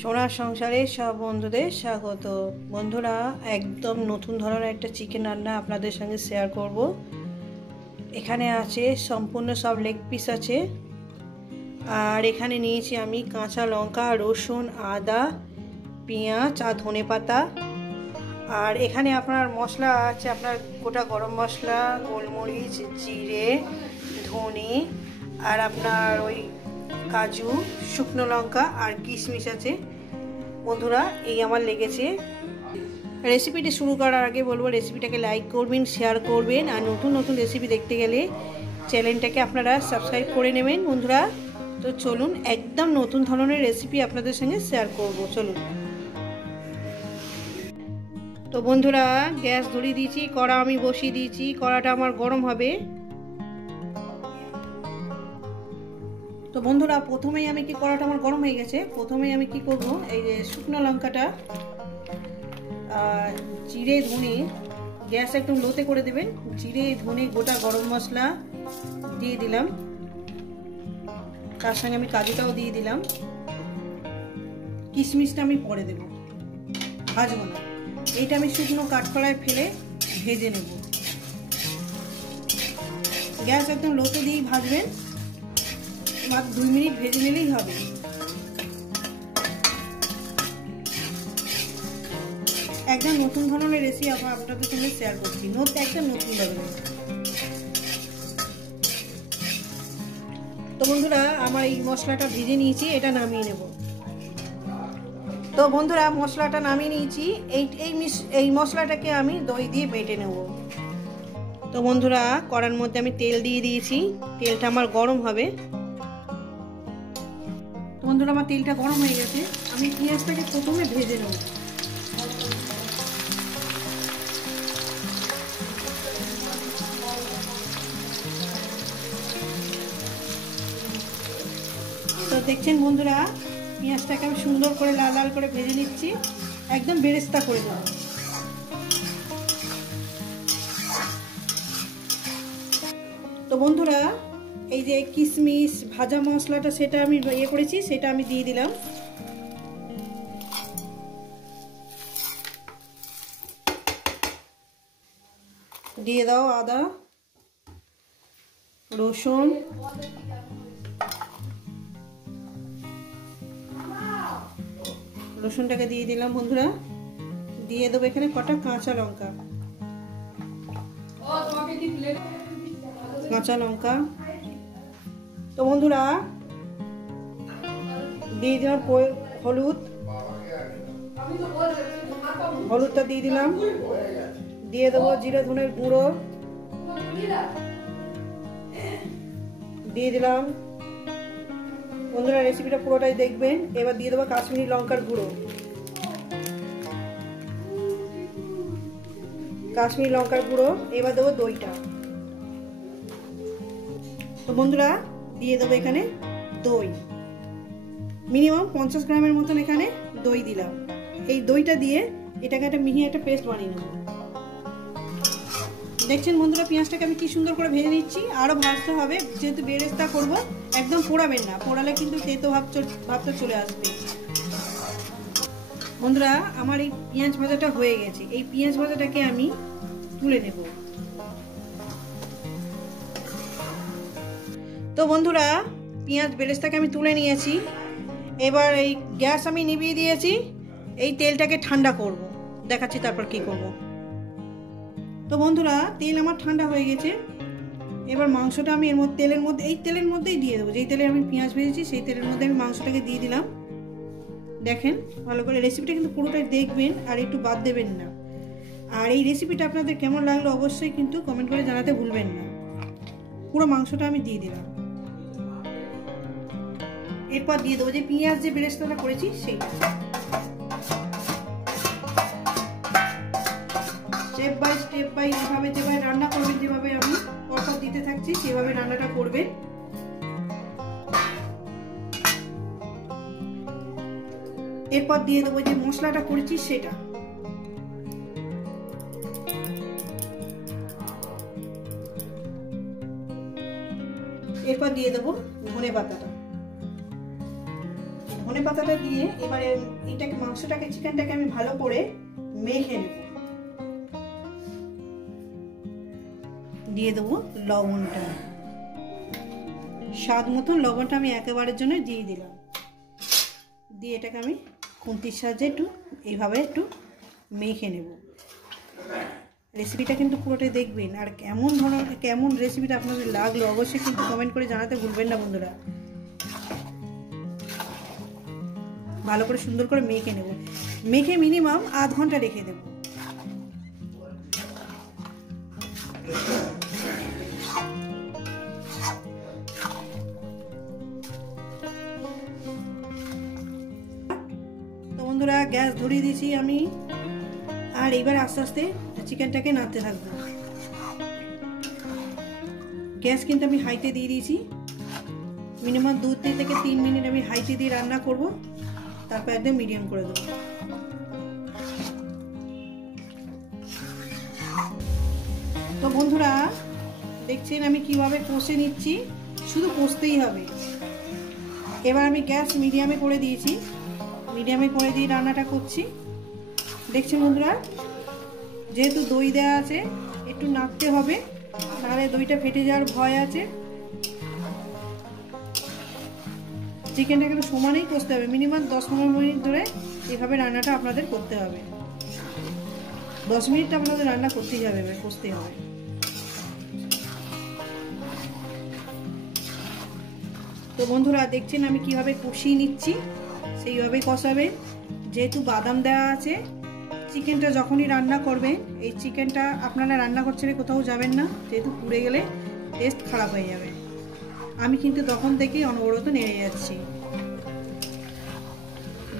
সোনার সংসারে সব বন্ধুদের স্বাগত। বন্ধুরা, একদম নতুন ধরনের একটা চিকেন রান্না আপনাদের সঙ্গে শেয়ার করব। এখানে আছে সম্পূর্ণ সব লেগ পিস আছে, আর এখানে নিয়েছি আমি কাঁচা লঙ্কা, রসুন, আদা, পেঁয়াজ আর ধনেপাতা। আর এখানে আপনার মশলা আছে, আপনার গোটা গরম মশলা, গোলমরিচ, জিরে, ধনে, আর আপনার ওই কাজু, শুকনো লঙ্কা আর কিশমিশ আছে। বন্ধুরা, এই আমার লেগেছে। রেসিপিটি শুরু করার আগে বলবো, রেসিপিটাকে লাইক করবেন, শেয়ার করবেন, আর নতুন নতুন রেসিপি দেখতে গেলে চ্যানেলটাকে আপনারা সাবস্ক্রাইব করে নেবেন। বন্ধুরা, তো চলুন একদম নতুন ধরনের রেসিপি আপনাদের সঙ্গে শেয়ার করব। চলুন। তো বন্ধুরা, গ্যাস ধরিয়ে দিয়েছি, কড়া আমি বসিয়ে দিয়েছি, কড়াটা আমার গরম হবে। তো বন্ধুরা, প্রথমেই আমি কড়াটা আমার গরম হয়ে গেছে। প্রথমেই আমি কি করব, এই যে শুকনো লঙ্কাটা, জিরে, ধনে, গ্যাস একদম লোতে করে দেবেন। জিরে, ধনে, গোটা গরম মশলা দিয়ে দিলাম, তার সঙ্গে আমি কাজুটাও দিয়ে দিলাম। কিশমিশটা আমি পরে দেব, ভাজবো না। এইটা আমি শুকনো কাঠকড়ায় ফেলে ভেজে নেব। গ্যাস একদম লোতে দিয়েই ভাজবেন, মাত্র 2 মিনিট ভেজে নিলেই হবে। একদম নতুন ধরনের রেসিপি আপনাদের সঙ্গে শেয়ার করছি, একদম নতুন ধরনের। তো বন্ধুরা, আমার এই মশলাটা ভেজে নিয়েছি, এটা নামিয়ে নেব। তো বন্ধুরা, মশলাটা নামিয়ে নিয়েছি। এই মশলাটাকে আমি দই দিয়ে বেটে নেব। তো বন্ধুরা, কড়ার মধ্যে আমি তেল দিয়ে দিয়েছি, তেলটা আমার গরম হবে। তো বন্ধুরা, আমার তেলটা গরম হয়ে গেছে, আমি পেঁয়াজটাকে প্রথমে ভেজে নেব। তো দেখছেন বন্ধুরা, পেঁয়াজটাকে আমি সুন্দর করে লাল লাল করে ভেজে নিচ্ছি, একদম বেরেস্তা করে দেব। তো বন্ধুরা, এই যে কিশমিশ ভাজা মশলাটা, সেটা আমি করেছি, সেটা আমি দিয়ে দিলাম। দিয়ে দাও আদা, রসুন, রসুনটাকে দিয়ে দিলাম। বন্ধুরা, দিয়ে দেবো এখানে কটা কাঁচা লঙ্কা, তো বন্ধুরা, দিয়ে দিলাম হলুদটা দিয়ে দিলাম। দিয়ে দেবো জিরে ধনের গুঁড়ো, দিয়ে দিলাম। বন্ধুরা, রেসিপিটা পুরোটাই দেখবেন। এবার দিয়ে দেবো কাশ্মীরি লঙ্কার গুঁড়ো, এবার দেবো দইটা। তো বন্ধুরা, দিয়ে দেবো এখানে দই, মিনিমাম 50 গ্রামের মতন এখানে দই দিলাম। এই দইটা দিয়ে এটাকে একটা মিহি একটা পেস্ট বানিয়ে নেব। দেখছেন বন্ধুরা, পেঁয়াজটাকে আমি কি সুন্দর করে ভেজে নিচ্ছি। আরো ভাজতে হবে, যেহেতু বেরেস্তা করব। একদম পোড়াবেন না, পোড়ালে কিন্তু তেতো ভাবটা চলে আসবে। বন্ধুরা, আমার এই পেঁয়াজ ভাজাটা হয়ে গেছে। এই পেঁয়াজ ভাজাটাকে আমি তুলে নেব। তো বন্ধুরা, পেঁয়াজ বেরেস্তাকে আমি তুলে নিয়েছি। এবার এই গ্যাস আমি নিভিয়ে দিয়েছি, এই তেলটাকে ঠান্ডা করব, দেখাচ্ছি তারপর কি করব। তো বন্ধুরা, তেল আমার ঠান্ডা হয়ে গেছে। এবার মাংসটা আমি এই তেলের মধ্যেই দিয়ে দেবো। যেই তেলে আমি পেঁয়াজ ভেজেছি, সেই তেলের মধ্যে আমি মাংসটাকে দিয়ে দিলাম। দেখেন ভালো করে, রেসিপিটা কিন্তু পুরোটাই দেখবেন, আর একটু বাদ দেবেন না। আর এই রেসিপিটা আপনাদের কেমন লাগলো অবশ্যই কিন্তু কমেন্ট করে জানাতে ভুলবেন না। পুরো মাংসটা আমি দিয়ে দিলাম। এরপর দিয়ে দেবো যে পেঁয়াজ যে বেরেস্তাটা করেছি সেইটা। স্টেপ বাই যেভাবে রান্না করবেন, যেভাবে আমি পরপর দিতে থাকছি সেভাবে রান্নাটা করবেন। এরপর দিয়ে দেবো যে মশলাটা করেছি সেটা। এরপর দিয়ে দেবো ধনে পাতাটা। ধনে পাতাটা দিয়ে এবারে এটাকে মাংসটাকে চিকেনটাকে আমি ভালো করে মেখে নেব। দিয়ে দেবো লবণটা, স্বাদ মতো লবণটা আমি একেবারের জন্য দিয়ে দিলাম। দিয়ে এটাকে আমি খুন্তির সাহায্যে একটু এইভাবে একটু মেখে নেব। রেসিপিটা কিন্তু পুরোটাই দেখবেন, আর কেমন রেসিপিটা আপনাদের লাগলো অবশ্যই কিন্তু কমেন্ট করে জানাতে ভুলবেন না বন্ধুরা। ভালো করে সুন্দর করে মেখে নেব, মেখে মিনিমাম আধ ঘন্টা রেখে দেব। তো বন্ধুরা গ্যাস ধরিয়ে দিয়েছি আমি, আর এবার আস্তে আস্তে চিকেনটাকে নাড়তে থাকবো। গ্যাস কিন্তু আমি হাইতে দিয়ে দিয়েছি, মিনিমাম 2 থেকে 3 মিনিট আমি হাইতে দিয়ে রান্না করব, তারপর একদম মিডিয়াম করে দেবো। তো বন্ধুরা দেখছেন আমি কিভাবে কষে নিচ্ছি, শুধু কষতেই হবে। এবার আমি গ্যাস মিডিয়ামে করে দিয়েছি, মিডিয়ামে করে দিয়ে রান্নাটা করছি। দেখছেন বন্ধুরা, যেহেতু দই দেওয়া আছে একটু নাড়তে হবে, নাহলে দইটা ফেটে যাওয়ার ভয় আছে। চিকেনটাকে একটু সমানেই কষতে হবে, মিনিমাম 10-15 মিনিট ধরে এভাবে রান্নাটা আপনাদের করতে হবে। 10 মিনিট আপনাদের রান্না করতেই হবে, কষতে হবে। তো বন্ধুরা দেখছেন আমি কিভাবে কষিয়ে নিচ্ছি, সেইভাবেই কষাবেন। যেহেতু বাদাম দেওয়া আছে, চিকেনটা যখনই রান্না করবেন, এই চিকেনটা আপনারা রান্না করছেন কোথাও যাবেন না, যেহেতু পুড়ে গেলে টেস্ট খারাপ হয়ে যাবে। আমি কিন্তু তখন থেকেই অনবরত নেড়ে যাচ্ছি।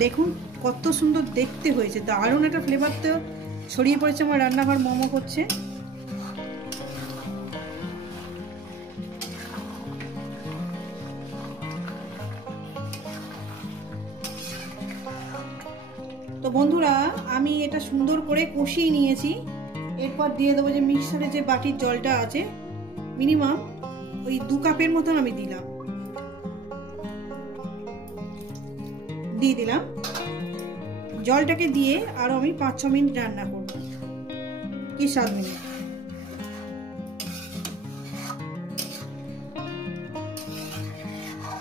দেখুন কত সুন্দর দেখতে হয়েছে, দারুণ একটা ফ্লেভার তো ছড়িয়ে পড়েছে আমার রান্নাঘর মোমো করছে। তো বন্ধুরা আমি এটা সুন্দর করে কষিয়ে নিয়েছি। এরপর দিয়ে দেবো যে মিক্সারে যে বাটির জলটা আছে, মিনিমাম ওই 2 কাপের মতন আমি দিয়ে দিলাম। জলটাকে দিয়ে আরো আমি 5-6 মিনিট রান্না করব, কি 7 মিনিট।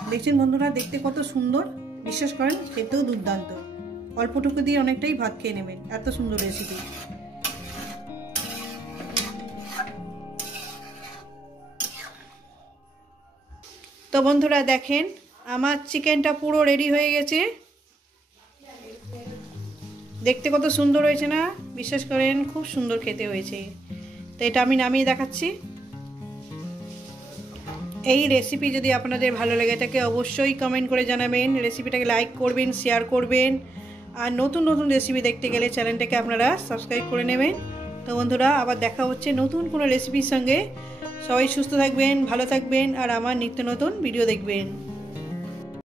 দেখছেন বন্ধুরা দেখতে কত সুন্দর, বিশ্বাস করেন খেতেও দুর্দান্ত। অল্পটুকু দিয়ে অনেকটাই ভাত খেয়ে নেবেন, এত সুন্দর রেসিপি। তো বন্ধুরা দেখেন আমার চিকেনটা পুরো রেডি হয়ে গেছে, দেখতে কত সুন্দর হয়েছে না? বিশ্বাস করেন খুব সুন্দর খেতে হয়েছে। তো এটা আমি নামিয়ে দেখাচ্ছি। এই রেসিপি যদি আপনাদের ভালো লেগে থাকে অবশ্যই কমেন্ট করে জানাবেন, রেসিপিটাকে লাইক করবেন, শেয়ার করবেন, আর নতুন নতুন রেসিপি দেখতে গেলে চ্যানেলটাকে আপনারা সাবস্ক্রাইব করে নেবেন। তো বন্ধুরা আবার দেখা হচ্ছে নতুন কোনো রেসিপির সঙ্গে। সবাই সুস্থ থাকবেন, ভালো থাকবেন, আর আমার নিত্য নতুন ভিডিও দেখবেন।